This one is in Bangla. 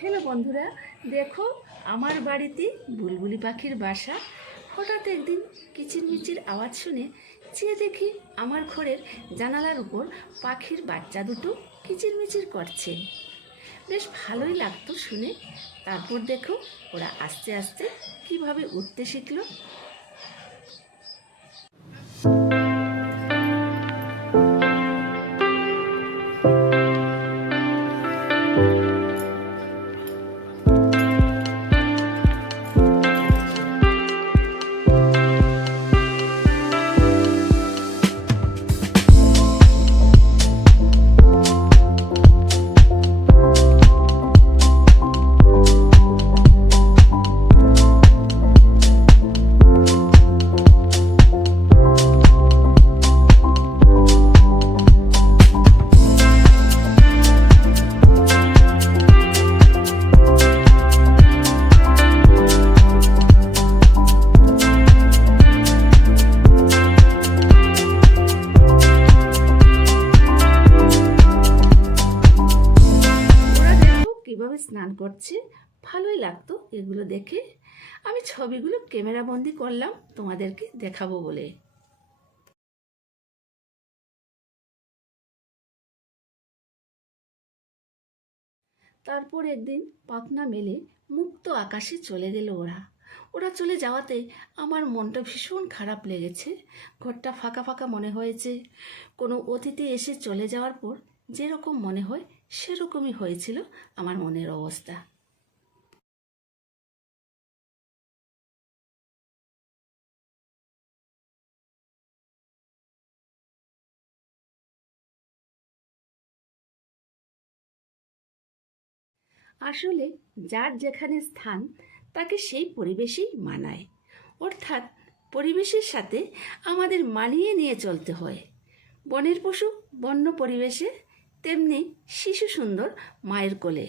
হ্যালো বন্ধুরা, দেখো আমার বাড়িতে বুলবুলি পাখির বাসা। হঠাৎ একদিন কিচিরমিচির আওয়াজ শুনে চেয়ে দেখি আমার ঘরের জানালার উপর পাখির বাচ্চা দুটো কিচিরমিচির করছে। বেশ ভালোই লাগতো শুনে। তারপর দেখো ওরা আস্তে আস্তে কিভাবে উঠতে শিখলো। কীভাবে স্নান করছে, ভালোই লাগতো এগুলো দেখে। আমি ছবিগুলো ক্যামেরাবন্দি করলাম তোমাদেরকে দেখাবো বলে। তারপর একদিন পাখনা মেলে মুক্ত আকাশে চলে গেল ওরা। ওরা চলে যাওয়াতে আমার মনটা ভীষণ খারাপ লেগেছে। ঘরটা ফাঁকা ফাঁকা মনে হয়েছে। কোনো অতিথি এসে চলে যাওয়ার পর যেরকম মনে হয় সেরকমই হয়েছিল আমার মনের অবস্থা। আসলে যার যেখানে স্থান তাকে সেই পরিবেশেই মানায়। অর্থাৎ পরিবেশের সাথে আমাদের মানিয়ে নিয়ে চলতে হয়। বনের পশু বন্য পরিবেশে, তেমনি শিশু সুন্দর মায়ের কোলে।